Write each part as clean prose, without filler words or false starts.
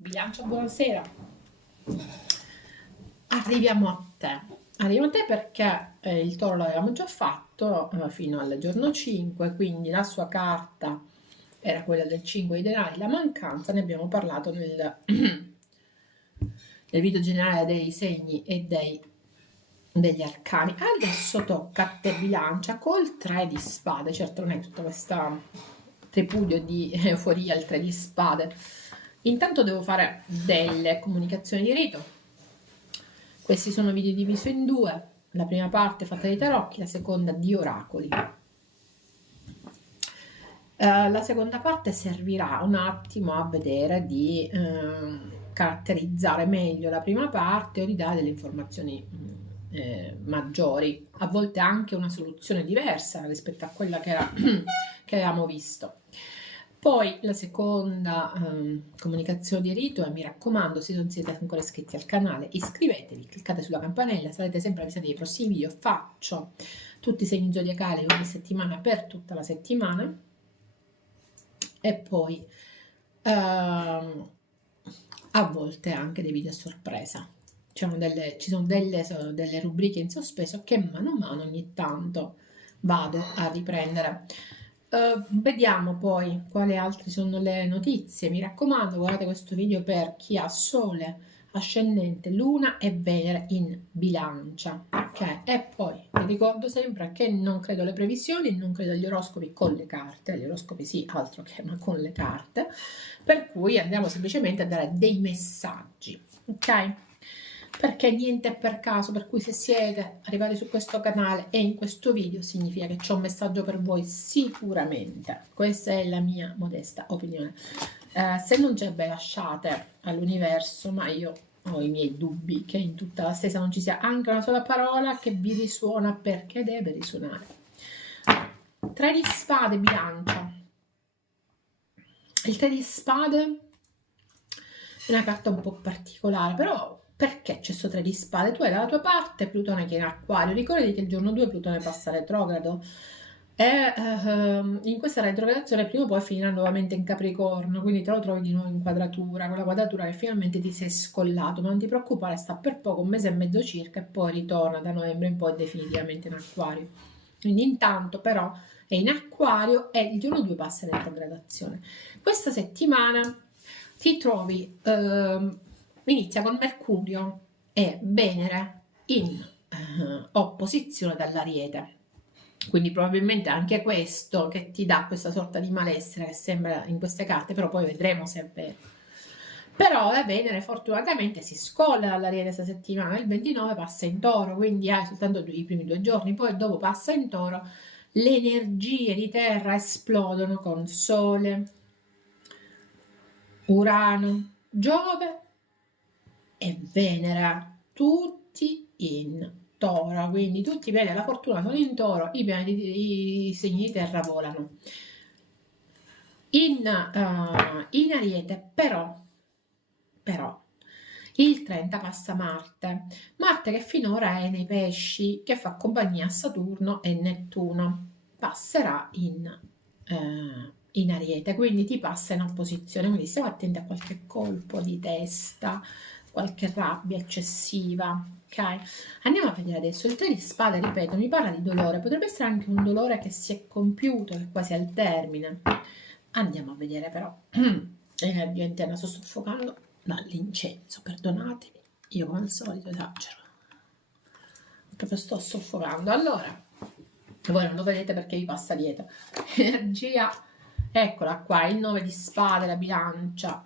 Bilancia, buonasera. Arriviamo a te. Arriviamo a te perché il toro l'avevamo già fatto fino al giorno 5, quindi la sua carta era quella del 5 di denari. La mancanza ne abbiamo parlato nel video generale dei segni e degli arcani. Adesso tocca a te, Bilancia, col 3 di spade. Certo, non è tutta questa tripudio di euforia il 3 di spade. Intanto devo fare delle comunicazioni di rito. Questi sono video divisi in due. La prima parte fatta di tarocchi, la seconda di oracoli. La seconda parte servirà un attimo a vedere di caratterizzare meglio la prima parte o di dare delle informazioni maggiori, a volte anche una soluzione diversa rispetto a quella che avevamo visto. Poi la seconda comunicazione di rito è: mi raccomando, se non siete ancora iscritti al canale, iscrivetevi, cliccate sulla campanella, sarete sempre avvisati dei prossimi video. Faccio tutti i segni zodiacali ogni settimana per tutta la settimana. E poi a volte anche dei video a sorpresa. Ci sono delle rubriche in sospeso che mano a mano ogni tanto vado a riprendere. Vediamo poi quali altre sono le notizie. Mi raccomando, guardate questo video per chi ha Sole, Ascendente, Luna e Venere in Bilancia. Ok? E poi vi ricordo sempre che non credo alle previsioni, non credo agli oroscopi con le carte, agli oroscopi sì, altro che ma con le carte, per cui andiamo semplicemente a dare dei messaggi, ok? Perché niente è per caso, per cui se siete arrivati su questo canale e in questo video significa che c'è un messaggio per voi sicuramente. Questa è la mia modesta opinione. Se non c'è, beh, lasciate all'universo, ma io ho i miei dubbi che in tutta la stessa non ci sia anche una sola parola che vi risuona, perché deve risuonare. 3 di spade, Bilancia. Il 3 di spade è una carta un po' particolare, però perché c'è questo 3 di spade? Tu hai dalla tua parte Plutone che è in Acquario. Ricordati che il giorno 2 Plutone passa retrogrado e in questa retrogradazione prima o poi finirà nuovamente in Capricorno, quindi te lo trovi di nuovo in quadratura, quella quadratura che finalmente ti sei scollato, ma non ti preoccupare, sta per poco, un mese e mezzo circa, e poi ritorna da novembre in poi definitivamente in Acquario. Quindi intanto però è in Acquario e il giorno 2 passa in retrogradazione. Questa settimana ti trovi, inizia con Mercurio e Venere in opposizione dall'Ariete. Quindi probabilmente anche questo che ti dà questa sorta di malessere che sembra in queste carte, però poi vedremo se è vero. Però la Venere fortunatamente si scolla dall'Ariete questa settimana, il 29 passa in Toro, quindi hai soltanto i primi 2 giorni, poi dopo passa in Toro, le energie di terra esplodono con Sole, Urano, Giove e Venere, tutti in Toro, quindi tutti i piani della fortuna sono in Toro, i segni di terra volano. In Ariete però il 30 passa Marte, che finora è nei pesci, che fa compagnia a Saturno e Nettuno, passerà in Ariete, quindi ti passa in opposizione, quindi stiamo attenti a qualche colpo di testa, qualche rabbia eccessiva, ok? Andiamo a vedere adesso, il 3 di spade, ripeto, mi parla di dolore, potrebbe essere anche un dolore che si è compiuto, che è quasi al termine. Andiamo a vedere però, l'energia interna, sto soffocando dall'incenso, perdonatemi, io come al solito esagero, proprio sto soffocando. Allora, voi non lo vedete perché vi passa dietro, energia, eccola qua, il 9 di spade, la bilancia,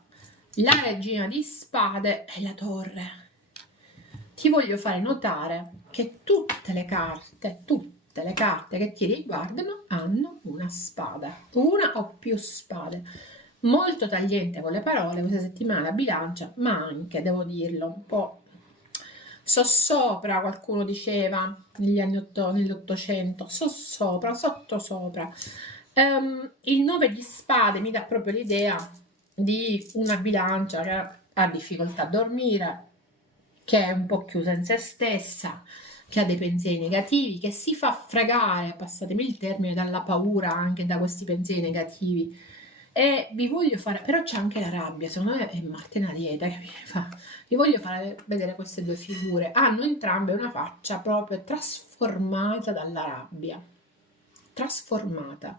la regina di spade e la torre. Ti voglio fare notare che tutte le carte che ti riguardano hanno una spada, una o più spade. Molto tagliente con le parole questa settimana la bilancia, ma anche, devo dirlo, un po' sossopra, qualcuno diceva negli anni nell'Ottocento, sossopra, sottosopra. Il 9 di spade mi dà proprio l'idea di una bilancia che ha difficoltà a dormire, che è un po' chiusa in se stessa, che ha dei pensieri negativi, che si fa fregare, passatemi il termine, dalla paura, anche da questi pensieri negativi, E vi voglio fare, però c'è anche la rabbia, secondo me è Marte in Ariete che vi voglio fare vedere queste due figure, hanno entrambe una faccia proprio trasformata dalla rabbia, trasformata.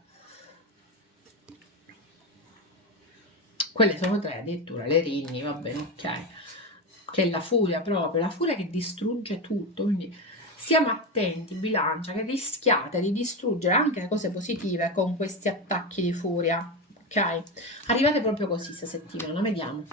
Quelle sono tre addirittura, le Rinni, va bene, ok, che è la furia proprio, la furia che distrugge tutto, quindi stiamo attenti, Bilancia, che rischiate di distruggere anche le cose positive con questi attacchi di furia, ok? Arrivate proprio così questa settimana, vediamo.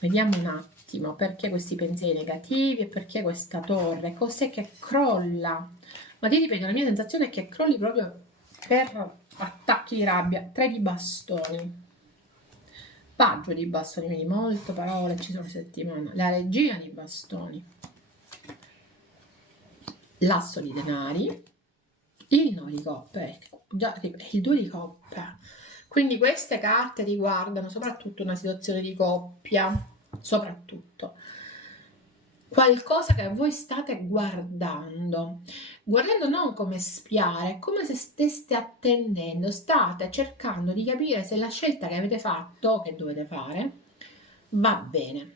Vediamo un attimo perché questi pensieri negativi e perché questa torre, cos'è che crolla? Ma ti ripeto, la mia sensazione è che crolli proprio per attacchi di rabbia. 3 di bastoni. Paggio di bastoni, quindi molte parole ci sono settimana. La regina di bastoni. L'asso di denari. Il 9 di coppe. Già, il 2 di coppe. Quindi queste carte riguardano soprattutto una situazione di coppia. Soprattutto. Qualcosa che voi state guardando non come spiare, come se steste attendendo, state cercando di capire se la scelta che avete fatto, che dovete fare, va bene.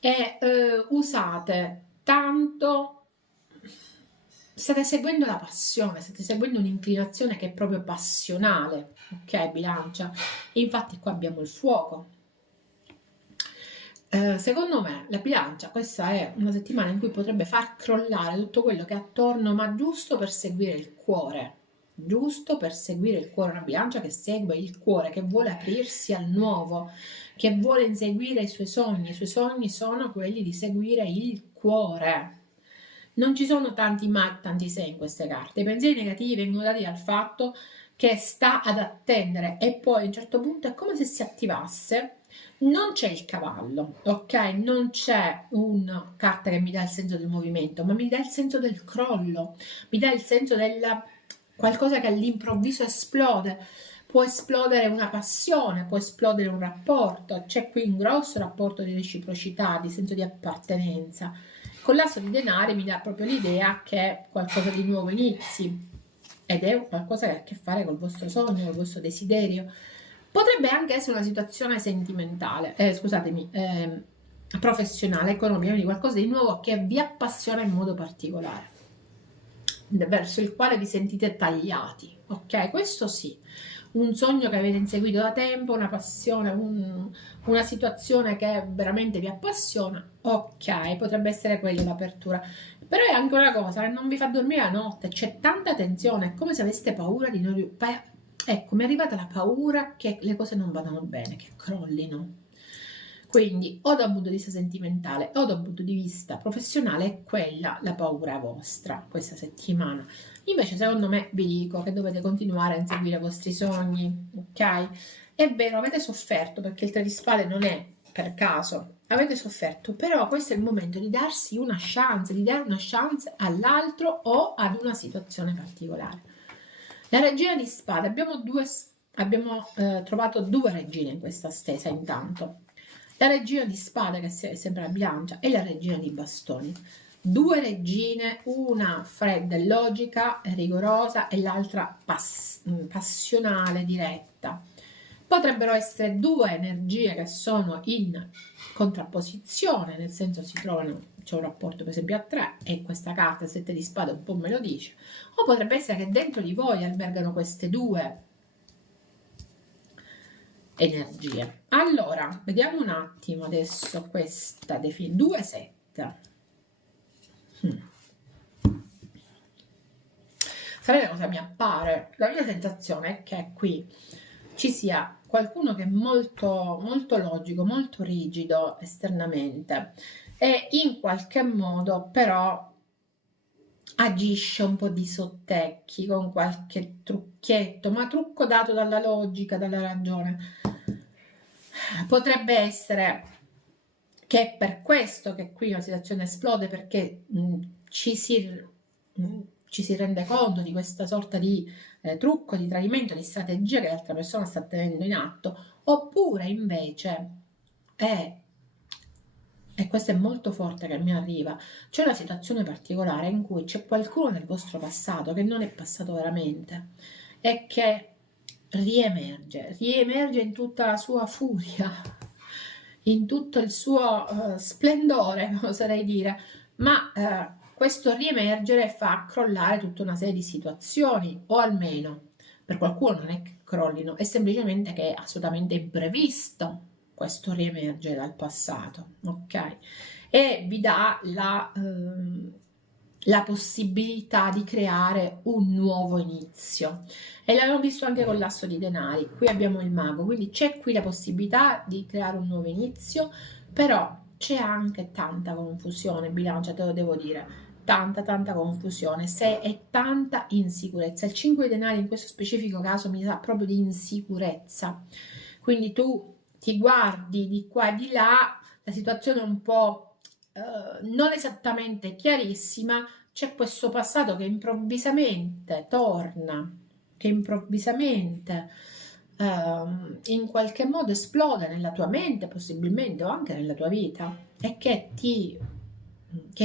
E usate tanto, state seguendo la passione, state seguendo un'inclinazione che è proprio passionale, ok, Bilancia? E infatti qua abbiamo il fuoco. Secondo me la bilancia questa è una settimana in cui potrebbe far crollare tutto quello che è attorno, ma giusto per seguire il cuore, giusto per seguire il cuore, una bilancia che segue il cuore, che vuole aprirsi al nuovo, che vuole inseguire i suoi sogni sono quelli di seguire il cuore. Non ci sono tanti ma, tanti se in queste carte, i pensieri negativi vengono dati dal fatto che sta ad attendere e poi a un certo punto è come se si attivasse. Non c'è il cavallo, ok? Non c'è una carta che mi dà il senso del movimento, ma mi dà il senso del crollo, mi dà il senso della qualcosa che all'improvviso esplode. Può esplodere una passione, può esplodere un rapporto, c'è qui un grosso rapporto di reciprocità, di senso di appartenenza. Con l'asso di denari mi dà proprio l'idea che qualcosa di nuovo inizi ed è qualcosa che ha a che fare col vostro sogno, col vostro desiderio. Potrebbe anche essere una situazione sentimentale, scusatemi, professionale, economica, quindi qualcosa di nuovo che vi appassiona in modo particolare, verso il quale vi sentite tagliati, ok? Questo sì, un sogno che avete inseguito da tempo, una passione, una situazione che veramente vi appassiona, ok, potrebbe essere quella l'apertura. Però è anche una cosa che non vi fa dormire la notte, c'è tanta tensione, è come se aveste paura di non riuscire. Ecco, mi è arrivata la paura che le cose non vadano bene, che crollino. Quindi o da un punto di vista sentimentale o da un punto di vista professionale è quella la paura vostra questa settimana. Invece secondo me vi dico che dovete continuare a inseguire i vostri sogni, ok? È vero, avete sofferto perché il 3 di spade non è per caso, avete sofferto, però questo è il momento di darsi una chance, di dare una chance all'altro o ad una situazione particolare. La regina di spade, abbiamo trovato due regine in questa stesa intanto. La regina di spade che sembra la bilancia e la regina di bastoni. Due regine, una fredda e logica e rigorosa e l'altra passionale, diretta. Potrebbero essere due energie che sono in contrapposizione, nel senso si trovano, c'è un rapporto per esempio a 3 e questa carta, il 7 di spade, un po' me lo dice, o potrebbe essere che dentro di voi albergano queste due energie. Allora, vediamo un attimo adesso questa definizione. 2-7. Sapete cosa mi appare? La mia sensazione è che qui ci sia qualcuno che è molto, molto logico, molto rigido esternamente e in qualche modo però agisce un po' di sottecchi con qualche trucchetto, ma trucco dato dalla logica, dalla ragione. Potrebbe essere che è per questo che qui la situazione esplode, perché ci si rende conto di questa sorta di trucco, di tradimento, di strategia che l'altra persona sta tenendo in atto, oppure invece è, e questo è molto forte che mi arriva, c'è una situazione particolare in cui c'è qualcuno nel vostro passato che non è passato veramente e che riemerge in tutta la sua furia, in tutto il suo splendore, oserei dire, ma questo riemergere fa crollare tutta una serie di situazioni, o almeno per qualcuno non è che crollino, è semplicemente che è assolutamente imprevisto questo riemergere dal passato, ok? E vi dà la possibilità di creare un nuovo inizio. E l'abbiamo visto anche con l'asso di denari. Qui abbiamo il mago, quindi c'è qui la possibilità di creare un nuovo inizio, però c'è anche tanta confusione, bilancia, te lo devo dire. Tanta confusione, se è tanta insicurezza. Il 5 di denari in questo specifico caso mi sa proprio di insicurezza. Quindi tu ti guardi di qua e di là, la situazione è un po' non esattamente chiarissima, c'è questo passato che improvvisamente torna, che improvvisamente in qualche modo esplode nella tua mente, possibilmente, o anche nella tua vita, e che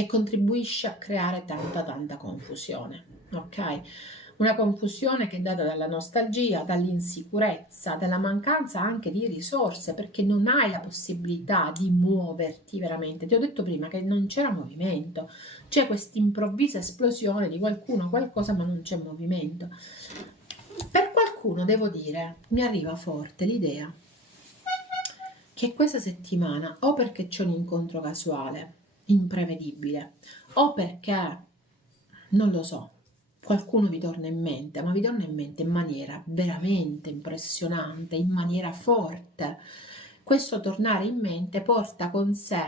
contribuisce a creare tanta confusione, ok? Una confusione che è data dalla nostalgia, dall'insicurezza, dalla mancanza anche di risorse, perché non hai la possibilità di muoverti veramente. Ti ho detto prima che non c'era movimento, c'è questa improvvisa esplosione di qualcuno, qualcosa, ma non c'è movimento. Per qualcuno, devo dire, mi arriva forte l'idea che questa settimana, o perché c'è un incontro casuale, imprevedibile, o perché, non lo so, qualcuno vi torna in mente, ma vi torna in mente in maniera veramente impressionante, in maniera forte. Questo tornare in mente porta con sé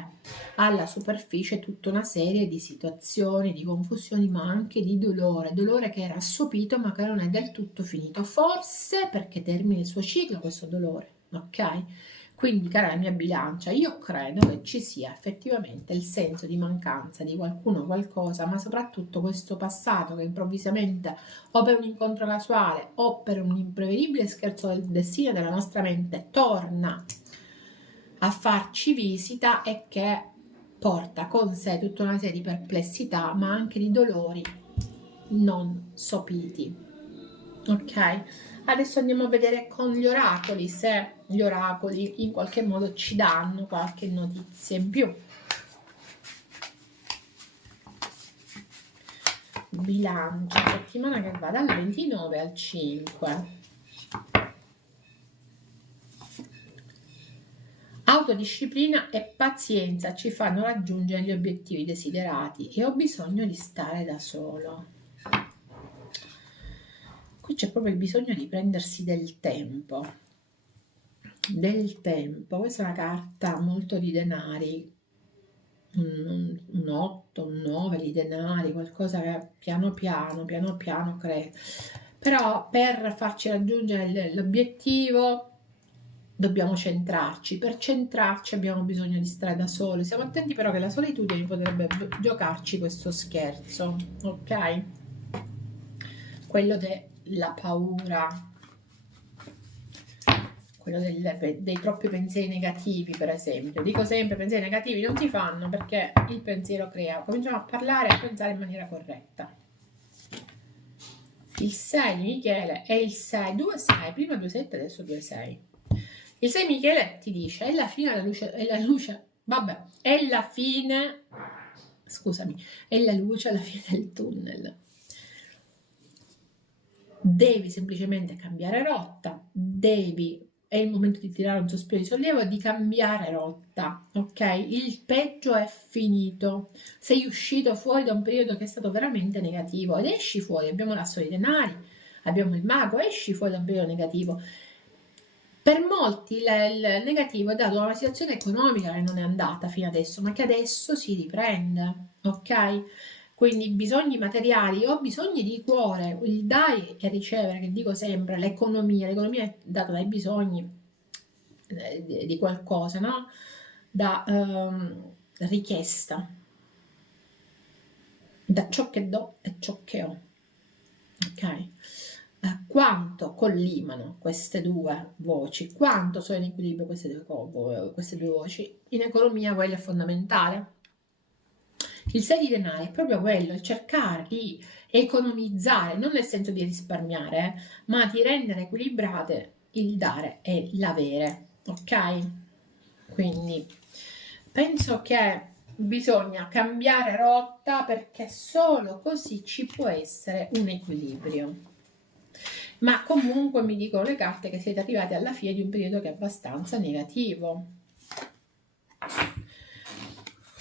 alla superficie tutta una serie di situazioni, di confusioni, ma anche di dolore che era assopito ma che non è del tutto finito, forse perché termina il suo ciclo questo dolore, ok? Quindi, cara la mia bilancia, io credo che ci sia effettivamente il senso di mancanza di qualcuno o qualcosa, ma soprattutto questo passato che improvvisamente, o per un incontro casuale o per un imprevedibile scherzo del destino della nostra mente, torna a farci visita e che porta con sé tutta una serie di perplessità, ma anche di dolori non sopiti. Ok? Adesso andiamo a vedere con gli oracoli se gli oracoli in qualche modo ci danno qualche notizia in più. Bilancia, settimana che va dal 29 al 5. Autodisciplina e pazienza ci fanno raggiungere gli obiettivi desiderati e ho bisogno di stare da solo. Qui c'è proprio il bisogno di prendersi del tempo. Questa è una carta molto di denari, un 8, un 9 di denari, qualcosa che piano piano crea. Però per farci raggiungere l'obiettivo dobbiamo centrarci. Per centrarci abbiamo bisogno di stare da soli. Siamo attenti però che la solitudine potrebbe giocarci questo scherzo, ok? Quello della paura, quello dei troppi pensieri negativi, per esempio. Dico sempre, pensieri negativi non si fanno perché il pensiero crea. Cominciamo a parlare e a pensare in maniera corretta. Il 6 di Michele è il 6, 2 6, prima 2 7, adesso 2 6. Il 6 Michele ti dice, è la fine della luce, vabbè, è la fine, scusami, è la luce alla fine del tunnel. Devi semplicemente cambiare rotta, è il momento di tirare un sospiro di sollievo e di cambiare rotta, ok? Il peggio è finito, sei uscito fuori da un periodo che è stato veramente negativo ed esci fuori, abbiamo l'asso di denari, abbiamo il mago, esci fuori da un periodo negativo. Per molti il negativo è dato da una situazione economica che non è andata fino adesso, ma che adesso si riprende, ok? Quindi bisogni materiali o bisogni di cuore, il dare e ricevere, che dico sempre, l'economia è data dai bisogni di qualcosa, no? Da richiesta, da ciò che do e ciò che ho, ok? Quanto collimano queste due voci, quanto sono in equilibrio queste due voci. In economia quello è fondamentale. Il 6 di denari è proprio quello, il cercare di economizzare, non nel senso di risparmiare, ma di rendere equilibrate il dare e l'avere, ok? Quindi penso che bisogna cambiare rotta perché solo così ci può essere un equilibrio. Ma comunque mi dicono le carte che siete arrivati alla fine di un periodo che è abbastanza negativo.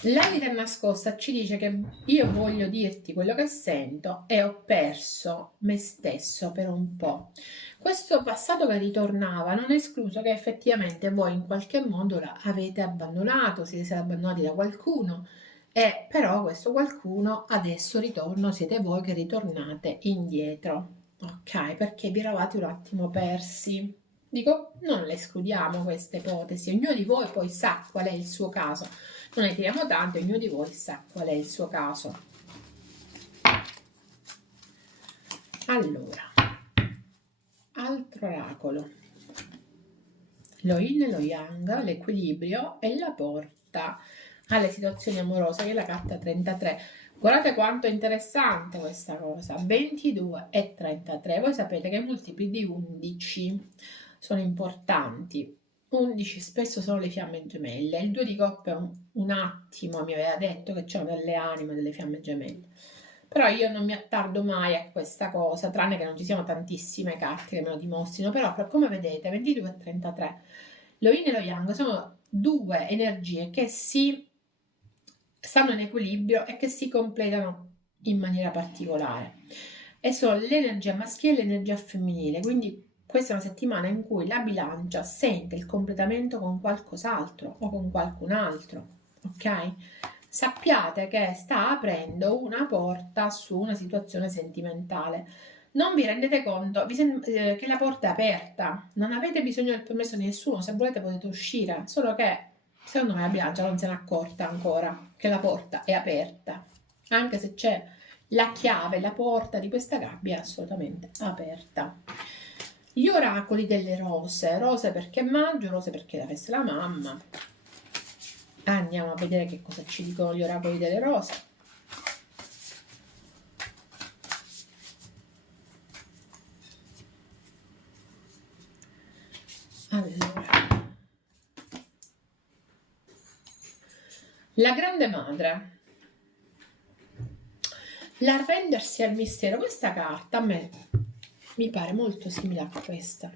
La vita nascosta ci dice che io voglio dirti quello che sento e ho perso me stesso per un po'. Questo passato che ritornava non è escluso che effettivamente voi in qualche modo l'avete abbandonato, siete stati abbandonati da qualcuno e però questo qualcuno adesso ritorna, siete voi che ritornate indietro, ok? Perché vi eravate un attimo persi. Dico, non le escludiamo queste ipotesi, ognuno di voi poi sa qual è il suo caso. Non ne tiriamo tanto, ognuno di voi sa qual è il suo caso. Allora, altro oracolo. Lo yin e lo yang, l'equilibrio e la porta alle situazioni amorose, che è la carta 33. Guardate quanto è interessante questa cosa. 22 e 33. Voi sapete che i multipli di 11 sono importanti. 11 spesso sono le fiamme gemelle. Il 2 di coppe un attimo mi aveva detto che c'erano delle anime, delle fiamme gemelle. Però io non mi attardo mai a questa cosa, tranne che non ci siano tantissime carte che me lo dimostrino. Però come vedete, 22 e 33, lo yin e lo yang sono due energie che stanno in equilibrio e che si completano in maniera particolare. E sono l'energia maschile e l'energia femminile, quindi questa è una settimana in cui la bilancia sente il completamento con qualcos'altro o con qualcun altro, ok? Sappiate che sta aprendo una porta su una situazione sentimentale. Non vi rendete conto che la porta è aperta, non avete bisogno del permesso di nessuno, se volete potete uscire, solo che secondo me la bilancia non se n'è accorta ancora che la porta è aperta, anche se c'è la chiave, la porta di questa gabbia è assolutamente aperta. Gli oracoli delle rose, rose perché è maggio, rose perché è la festa della mamma. Andiamo a vedere che cosa ci dicono gli oracoli delle rose. Allora, la grande madre, l'arrendersi al mistero. Questa carta a me mi pare molto simile a questa,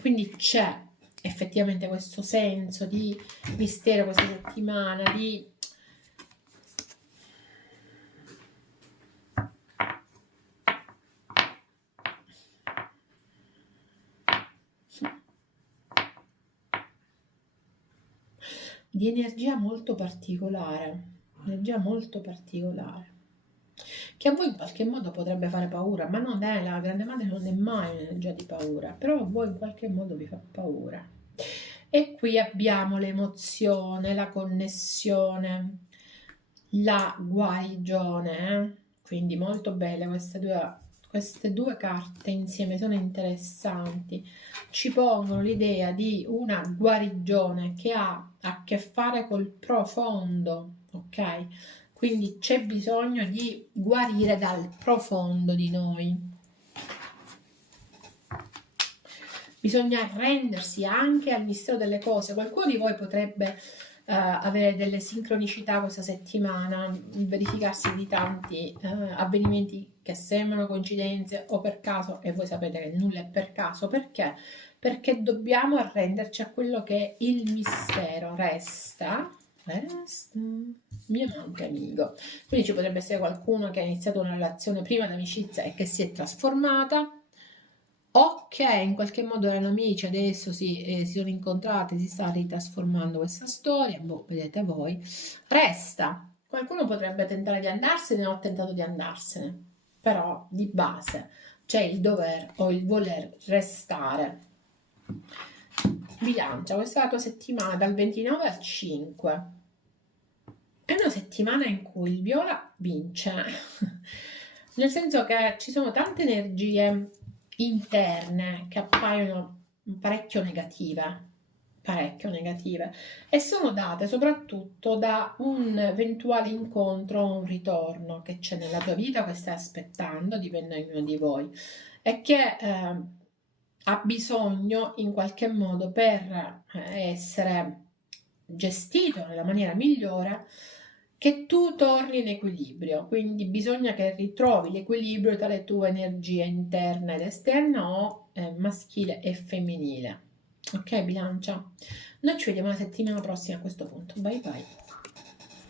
quindi c'è effettivamente questo senso di mistero questa settimana, di energia molto particolare, che a voi in qualche modo potrebbe fare paura, ma non è, la grande madre non è mai un'energia di paura, però a voi in qualche modo vi fa paura. E qui abbiamo l'emozione, la connessione, la guarigione, quindi molto belle queste due carte insieme, sono interessanti, ci pongono l'idea di una guarigione che ha a che fare col profondo, ok? Quindi c'è bisogno di guarire dal profondo di noi. Bisogna arrendersi anche al mistero delle cose. Qualcuno di voi potrebbe avere delle sincronicità questa settimana, verificarsi di tanti avvenimenti che sembrano coincidenze o per caso, e voi sapete che nulla è per caso. Perché? Perché dobbiamo arrenderci a quello che è il mistero. Resta mio amante amico. Quindi ci potrebbe essere qualcuno che ha iniziato una relazione prima d'amicizia e che si è trasformata, o che in qualche modo erano amici, adesso si sono incontrati, si sta ritrasformando questa storia, boh, vedete voi. Resta, qualcuno potrebbe tentare di andarsene, ho tentato di andarsene, però di base c'è il dover o il voler restare. Bilancia, questa è la tua settimana dal 29 al 5. È una settimana in cui il viola vince, nel senso che ci sono tante energie interne che appaiono parecchio negative, parecchio negative e sono date soprattutto da un eventuale incontro o un ritorno che c'è nella tua vita o che stai aspettando, dipende da ognuno di voi, e che ha bisogno in qualche modo per essere gestito nella maniera migliore che tu torni in equilibrio, quindi bisogna che ritrovi l'equilibrio tra le tue energie interna ed esterna o maschile e femminile. Ok, bilancia? Noi ci vediamo la settimana prossima a questo punto. Bye bye.